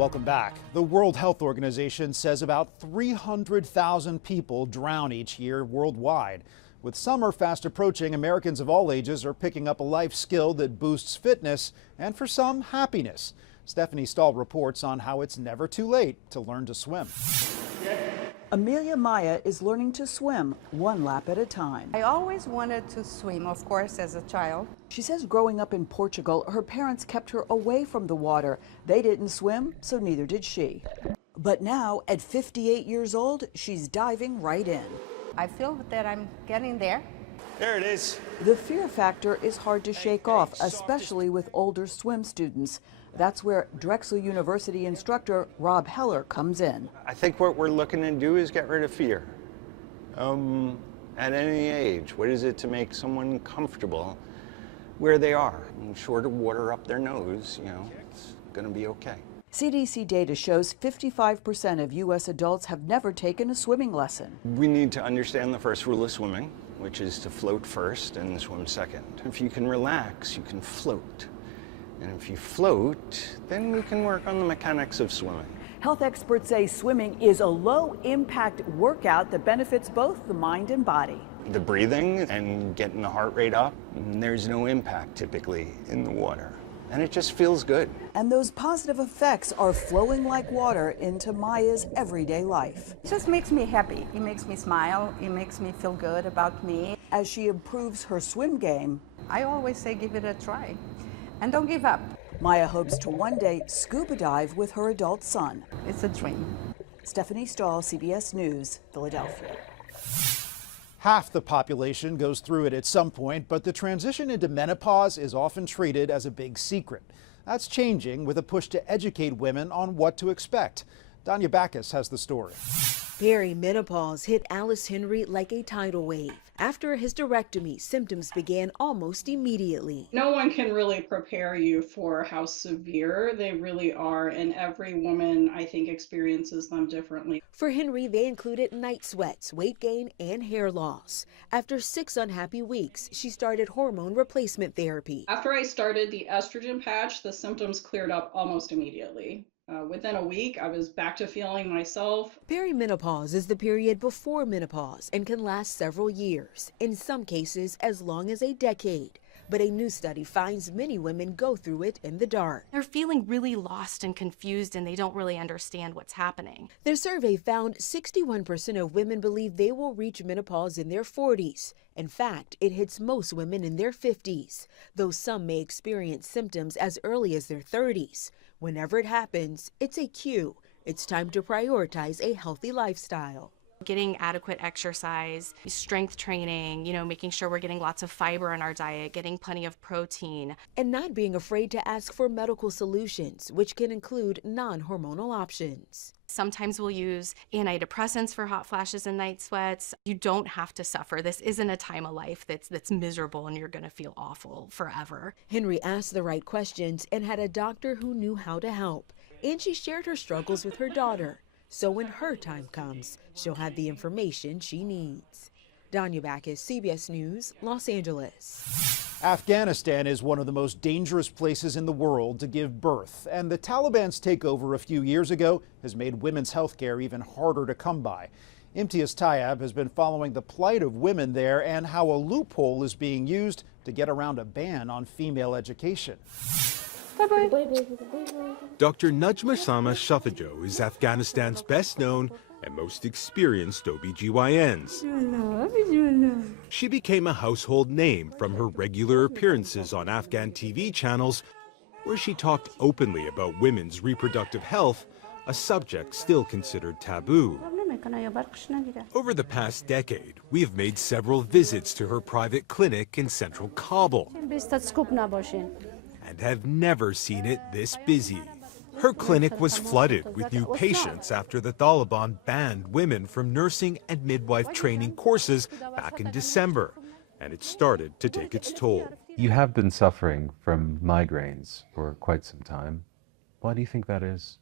Welcome back. The World Health Organization says about 300,000 people drown each year worldwide. With summer fast approaching, Americans of all ages are picking up a life skill that boosts fitness and, for some, happiness. Stephanie Stahl reports on how it's never too late to learn to swim. Amelia Maya is learning to swim one lap at a time. I always wanted to swim, of course, as a child. She says growing up in Portugal, her parents kept her away from the water. They didn't swim, so neither did she. But now, at 58 years old, she's diving right in. I feel that I'm getting there. There it is. The fear factor is hard to shake off, especially with older swim students. That's where Drexel University instructor Rob Heller comes in. I think what we're looking to do is get rid of fear. At any age, what is it to make someone comfortable where they are? And short of water up their nose, it's going to be okay. CDC data shows 55% of U.S. adults have never taken a swimming lesson. We need to understand the first rule of swimming, which is to float first and swim second. If you can relax, you can float. And if you float, then we can work on the mechanics of swimming. Health experts say swimming is a low-impact workout that benefits both the mind and body. The breathing and getting the heart rate up, there's no impact typically in the water. And it just feels good. And those positive effects are flowing like water into Maya's everyday life. It just makes me happy. It makes me smile. It makes me feel good about me. As she improves her swim game, I always say give it a try. And don't give up. Maya hopes to one day scuba dive with her adult son. It's a dream. Stephanie Stahl, CBS News, Philadelphia. Half the population goes through it at some point, but the transition into menopause is often treated as a big secret. That's changing with a push to educate women on what to expect. Danya Backus has the story. Perimenopause hit Alice Henry like a tidal wave. After a hysterectomy, symptoms began almost immediately. No one can really prepare you for how severe they really are, and every woman, I think, experiences them differently. For Henry, they included night sweats, weight gain, and hair loss. After 6 unhappy weeks, she started hormone replacement therapy. After I started the estrogen patch, the symptoms cleared up almost immediately. Within a week, I was back to feeling myself. Perimenopause is the period before menopause and can last several years, in some cases as long as a decade. But a new study finds many women go through it in the dark. They're feeling really lost and confused, and they don't really understand what's happening. Their survey found 61% of women believe they will reach menopause in their 40s. In fact, it hits most women in their 50s, though some may experience symptoms as early as their 30s. Whenever it happens, it's a cue. It's time to prioritize a healthy lifestyle. Getting adequate exercise, strength training, making sure we're getting lots of fiber in our diet, getting plenty of protein. And not being afraid to ask for medical solutions, which can include non-hormonal options. Sometimes we'll use antidepressants for hot flashes and night sweats. You don't have to suffer. This isn't a time of life that's miserable and you're going to feel awful forever. Henry asked the right questions and had a doctor who knew how to help. And she shared her struggles with her daughter. So when her time comes, she'll have the information she needs. Danya Backus, CBS News, Los Angeles. Afghanistan is one of the most dangerous places in the world to give birth, and the Taliban's takeover a few years ago has made women's health care even harder to come by. Imtiaz Tayyab has been following the plight of women there and how a loophole is being used to get around a ban on female education. Dr. Najma Sama Shafajo is Afghanistan's best known and most experienced OBGYNs. She became a household name from her regular appearances on Afghan TV channels, where she talked openly about women's reproductive health, a subject still considered taboo. Over the past decade, we have made several visits to her private clinic in central Kabul and have never seen it this busy. Her clinic was flooded with new patients after the Taliban banned women from nursing and midwife training courses back in December, and it started to take its toll. You have been suffering from migraines for quite some time. Why do you think that is?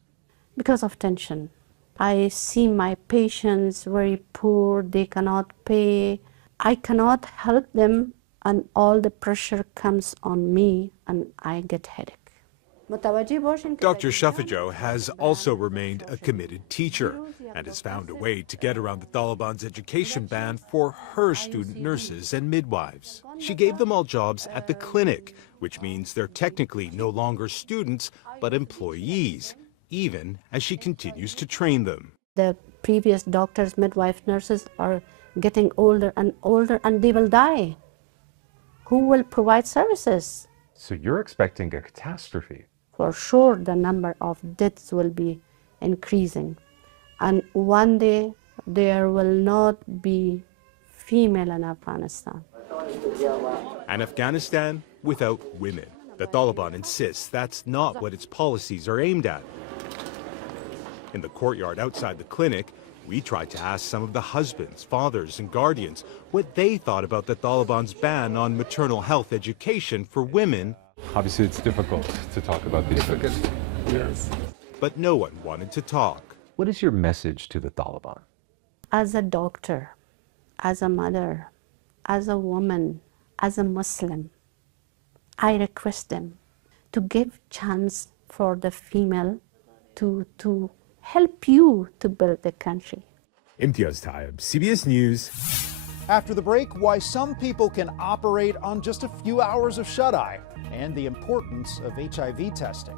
Because of tension. I see my patients very poor, they cannot pay. I cannot help them, and all the pressure comes on me and I get headache. Dr. Shafajo has also remained a committed teacher and has found a way to get around the Taliban's education ban for her student nurses and midwives. She gave them all jobs at the clinic, which means they're technically no longer students, but employees, even as she continues to train them. The previous doctors, midwives, nurses are getting older, and they will die. Who will provide services? So you're expecting a catastrophe. For sure, the number of deaths will be increasing. And one day, there will not be female in Afghanistan. An Afghanistan without women. The Taliban insists that's not what its policies are aimed at. In the courtyard outside the clinic, we tried to ask some of the husbands, fathers, and guardians what they thought about the Taliban's ban on maternal health education for women. Obviously, it's difficult to talk about these things. Yes. But no one wanted to talk. What is your message to the Taliban? As a doctor, as a mother, as a woman, as a Muslim, I request them to give chance for the female to help you to build the country. Imtiaz Taib, CBS News. After the break, why some people can operate on just a few hours of shut-eye and the importance of HIV testing.